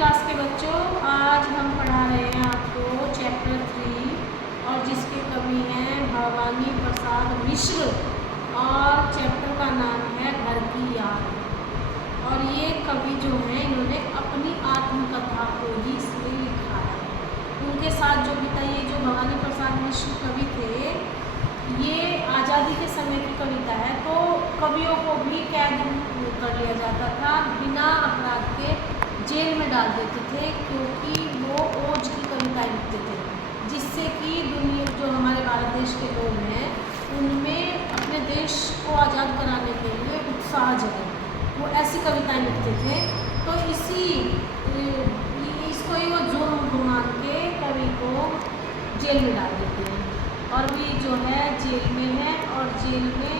Class के बच्चों, आज हम पढ़ा रहे हैं आपको चैप्टर 3 और जिसके कवि हैं भवानी प्रसाद मिश्र और चैप्टर का नाम है घर की याद। और ये कवि जो हैं इन्होंने अपनी आत्मकथा को ही इसमें लिखा है। उनके साथ जो बीता ये जो भवानी प्रसाद मिश्र कवि थे, ये आज़ादी के समय की कविता है। तो कवियों को भी कैद कर लिया जाता था, बिना अपराध के जेल में डाल देते थे, क्योंकि वो ओज की कविताएं लिखते थे, जिससे कि दुनिया जो हमारे भारत देश के लोग हैं उनमें अपने देश को आज़ाद कराने के लिए उत्साह जगे। वो ऐसी कविताएं लिखते थे। तो इसको ही वो जुर्म मान के कवि को जेल में डाल देते हैं। और भी जो है जेल में है, और जेल में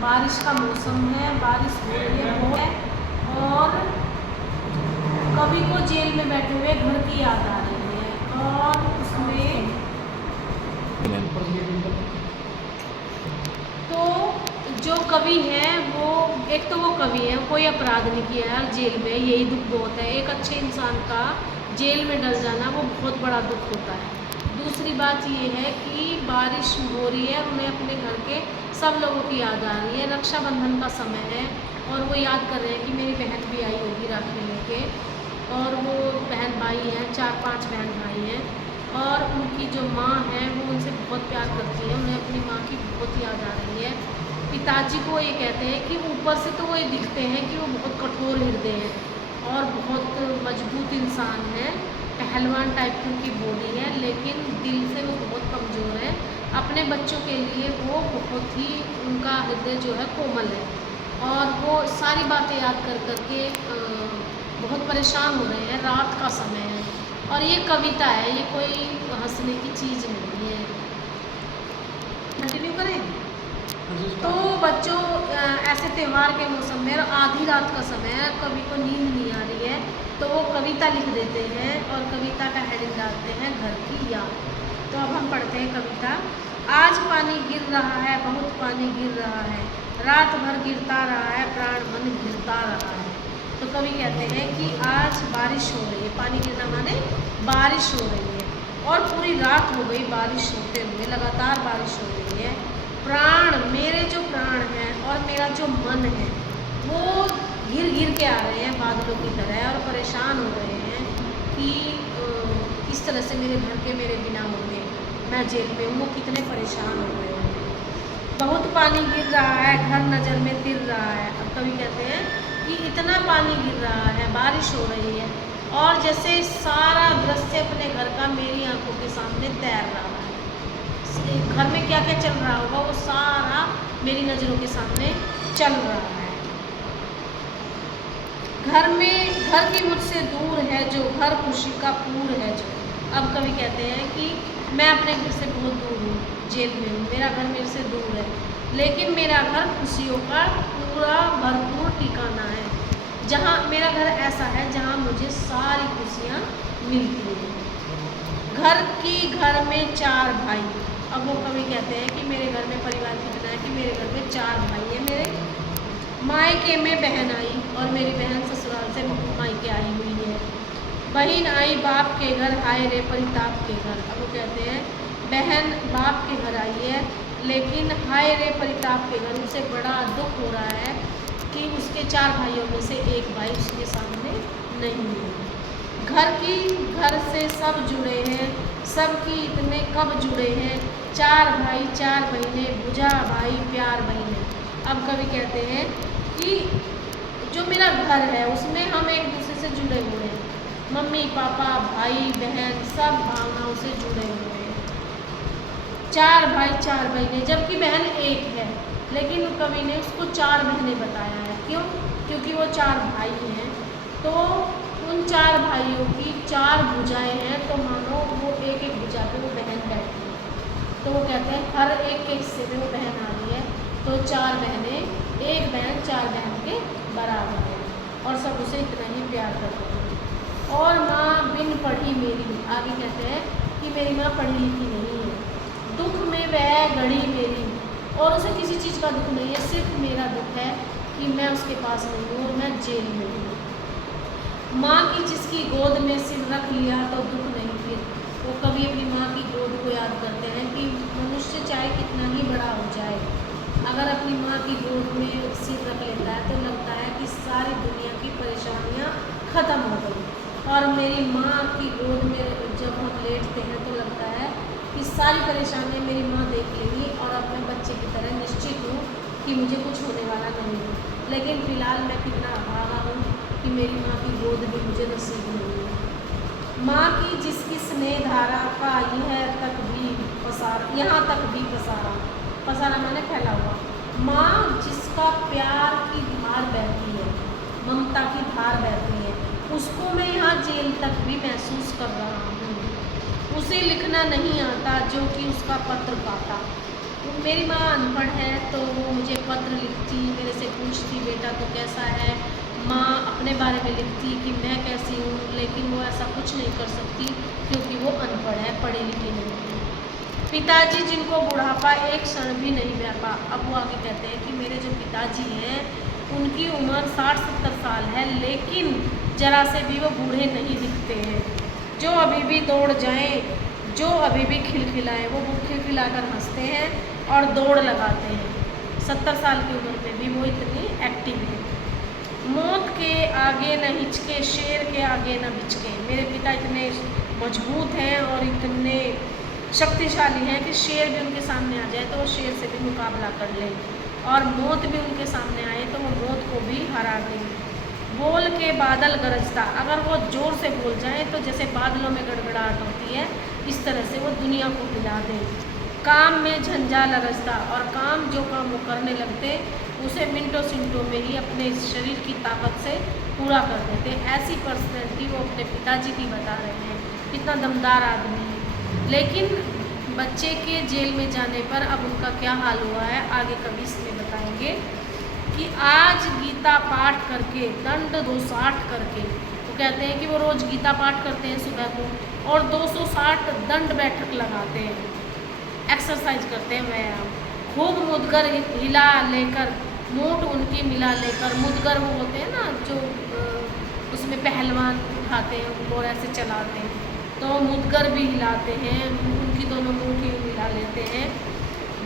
बारिश का मौसम है, बारिश हो रही है वो है, और कवि को जेल में बैठे हुए घर की याद आ रही है। और उसमें तो जो कवि हैं वो एक तो वो कवि हैं, कोई अपराध नहीं किया है, जेल में, यही दुख बहुत है। एक अच्छे इंसान का जेल में डल जाना वो बहुत बड़ा दुख होता है। दूसरी बात ये है कि बारिश हो रही है, उन्हें अपने घर के सब लोगों की याद आ रही है। रक्षाबंधन का समय है और वो याद कर रहे हैं कि मेरी बहन भी आई होगी राखी लेके, और वो बहन भाई हैं, 4-5 बहन भाई हैं, और उनकी जो माँ है वो उनसे बहुत प्यार करती है। उन्हें अपनी माँ की बहुत याद आ रही है। पिताजी को ये कहते हैं कि ऊपर से तो वो ये दिखते हैं कि वो बहुत कठोर हृदय हैं और बहुत मजबूत इंसान हैं, पहलवान टाइप की उनकी बॉडी है, लेकिन दिल से वो बहुत कमज़ोर है। अपने बच्चों के लिए वो बहुत ही, उनका हृदय जो है कोमल है, और वो सारी बातें याद कर करके बहुत परेशान हो रहे हैं। रात का समय है और ये कविता है, ये कोई हंसने की चीज़ नहीं है। कंटिन्यू करें तो बच्चों, ऐसे त्यौहार के मौसम में आधी रात का समय है, कवि को नींद नहीं आ रही है, तो वो कविता लिख देते हैं और कविता का हेडिंग डालते हैं घर की याद। तो अब हम पढ़ते हैं कविता। आज पानी गिर रहा है, बहुत पानी गिर रहा है, रात भर गिरता रहा है, प्राण मन गिरता रहा है। तो कवि कहते हैं कि आज बारिश हो रही है, पानी गिरना माने बारिश हो रही है, और पूरी रात हो गई बारिश होते हुए, लगातार बारिश हो रही है। प्राण, मेरे जो प्राण हैं और मेरा जो मन है वो गिर गिर के आ रहे हैं बादलों की तरह, और परेशान हो रहे हैं कि किस तरह से मेरे घर के मेरे बिना होंगे, मैं जेल में हूँ। वो कितने परेशान हो रहे हैं। बहुत पानी गिर रहा है, घर नज़र में तिर रहा है। अब कवि कहते हैं कि इतना पानी गिर रहा है, बारिश हो रही है, और जैसे सारा दृश्य अपने घर का मेरी आंखों के सामने तैर रहा है। घर में क्या क्या चल रहा होगा वो सारा मेरी नज़रों के सामने चल रहा है। घर की मुझसे दूर है जो, घर खुशी का पूर है जो। अब कवि कहते हैं कि मैं अपने घर से बहुत दूर हूँ, जेल में हूँ, मेरा घर मेरे से दूर है, लेकिन मेरा घर खुशियों का पूरा भरपूर ठिकाना है। जहाँ मेरा घर ऐसा है जहाँ मुझे सारी खुशियाँ मिलती हैं। घर में 4 भाई। अब वो कवि कहते हैं कि मेरे घर में परिवार कितना है, कि मेरे घर में 4 भाई हैं। मेरे मायके में बहन आई और मेरी बहन ससुराल से मायके आई हुई है। बहन आई बाप के घर, हाय रे परिताप के घर। अब वो कहते हैं बहन बाप के घर आई है, लेकिन हाय रे परिताप के घर, उसे बड़ा दुख हो रहा है कि उसके 4 भाइयों में से एक भाई उसके सामने नहीं है। घर से सब जुड़े हैं, सबकी इतने कब जुड़े हैं, 4 भाई 4 बहनें, बुझा भाई प्यार बहनें। अब कवि कहते हैं कि जो मेरा घर है उसमें हम एक दूसरे से जुड़े हुए हैं, मम्मी पापा भाई बहन सब भावनाओं से जुड़े हुए हैं। 4 भाई 4 बहनें, जबकि बहन एक है, लेकिन कवि ने उसको 4 बहनें बताया है। क्यों? क्योंकि वो 4 भाई हैं, तो उन 4 भाइयों की 4 भुजाएं हैं, तो मानो वो एक एक भुजा पे वो बहन बैठी है। तो वो कहते हैं हर एक के हिस्से में वो बहन आ रही है, तो 4 बहनें, एक बहन 4 बहन के बराबर है, और सब उसे इतना ही प्यार करते हैं। और माँ बिन पढ़ी मेरी, आगे कहते हैं कि मेरी माँ पढ़ी लिखी नहीं है, दुख में वह गढ़ी मेरी, और उसे किसी चीज़ का दुख नहीं है, सिर्फ मेरा दुख है कि मैं उसके पास नहीं हूँ और मैं जेल में हूँ। माँ की जिसकी गोद में सिर रख लिया तो दुख नहीं फिर। वो कभी अपनी माँ की गोद को याद करते हैं कि मनुष्य चाहे कितना ही बड़ा हो जाए, अगर अपनी माँ की गोद में सिर रख लेता है तो लगता है कि सारी दुनिया की परेशानियाँ ख़त्म हो गई। और मेरी माँ की गोद में जब हम लेटते हैं तो लगता है कि सारी परेशानियाँ मेरी माँ देख लेंगी और अपने बच्चे की तरह निश्चित हूँ कि मुझे कुछ होने वाला नहीं है। लेकिन फ़िलहाल मैं कितना अभागा हूँ कि मेरी माँ की गोद भी मुझे नसीब नहीं है। माँ की जिसकी स्नेह धारा का यह तक भी पसारा, यहाँ तक भी पसारा, पसारा मैंने फैला हुआ। माँ जिसका प्यार की धार बहती है, ममता की धार बहती है, उसको मैं यहाँ जेल तक भी महसूस कर रहा हूँ। उसे लिखना नहीं आता जो कि उसका पत्र पाता। मेरी माँ अनपढ़ है तो वो मुझे पत्र लिखती, मेरे से पूछती बेटा तो कैसा है। माँ अपने बारे में लिखती कि मैं कैसी हूँ, लेकिन वो ऐसा कुछ नहीं कर सकती क्योंकि वो अनपढ़ है, पढ़ी लिखी नहीं है। पिताजी जिनको बुढ़ापा एक क्षण भी नहीं व्यापा। अब वो आगे कहते हैं कि मेरे जो पिताजी हैं उनकी उम्र 60-70 साल है, लेकिन जरा से भी वो बूढ़े नहीं दिखते हैं। जो अभी भी दौड़ जाएं, जो अभी भी खिलखिलाएं, वो खिलखिलाकर हंसते हैं और दौड़ लगाते हैं। 70 साल की उम्र में भी वो इतनी एक्टिव है। मौत के आगे न हिचके, शेर के आगे न बिचके। मेरे पिता इतने मजबूत हैं और इतने शक्तिशाली हैं कि शेर भी उनके सामने आ जाए तो वो शेर से भी मुकाबला कर लें, और मौत भी उनके सामने आए तो वो मौत को भी हरा दें। बोल के बादल गरजता, अगर वो ज़ोर से बोल जाए तो जैसे बादलों में गड़गड़ाहट होती है, इस तरह से वो दुनिया को हिला दें। काम में झंझा लरजता, और काम जो काम वो करने लगते उसे मिनटों सेकंडों में ही अपने शरीर की ताकत से पूरा कर देते। ऐसी पर्सनैलिटी वो अपने पिताजी की बता रहे हैं, कितना दमदार आदमी है। लेकिन बच्चे के जेल में जाने पर अब उनका क्या हाल हुआ है आगे कभी इसमें बताएंगे कि आज गीता पाठ करके दंड 260 करके, वो कहते हैं कि वो रोज़ गीता पाठ करते हैं सुबह को और 260 दंड बैठक लगाते हैं, एक्सरसाइज करते हैं, व्यायाम। खूब मुदगर हिला लेकर, मूठ उनकी मिला लेकर, मुदगर वो होते हैं ना जो उसमें पहलवान उठाते हैं उनको और ऐसे चलाते हैं, तो मुदगर भी हिलाते हैं, उनकी दोनों मुट्ठी मिला लेते हैं।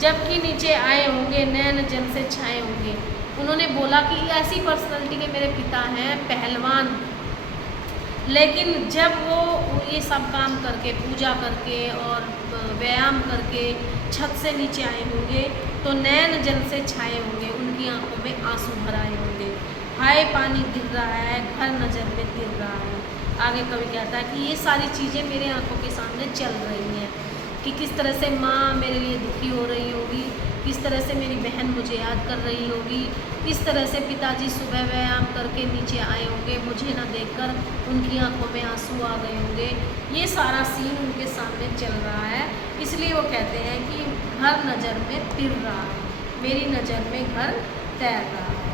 जबकि नीचे आए होंगे नैन जल से छाए होंगे। उन्होंने बोला कि ऐसी पर्सनालिटी के मेरे पिता हैं पहलवान, लेकिन जब वो ये सब काम करके, पूजा करके और व्यायाम करके छत से नीचे आए होंगे तो नैन जल से छाए होंगे, उनकी आंखों में आंसू भर आए होंगे। हाय पानी गिर रहा है, घर नज़र में गिर रहा है। आगे कवि कहता है कि ये सारी चीज़ें मेरे आंखों के सामने चल रही हैं कि किस तरह से माँ मेरे लिए दुखी हो रही होगी, किस तरह से मेरी बहन मुझे याद कर रही होगी, किस तरह से पिताजी सुबह व्यायाम करके नीचे आए होंगे, मुझे ना देखकर उनकी आंखों में आंसू आ गए होंगे। ये सारा सीन उनके सामने चल रहा है, इसलिए वो कहते हैं कि घर नज़र में फिर रहा है, मेरी नज़र में घर तैर रहा है।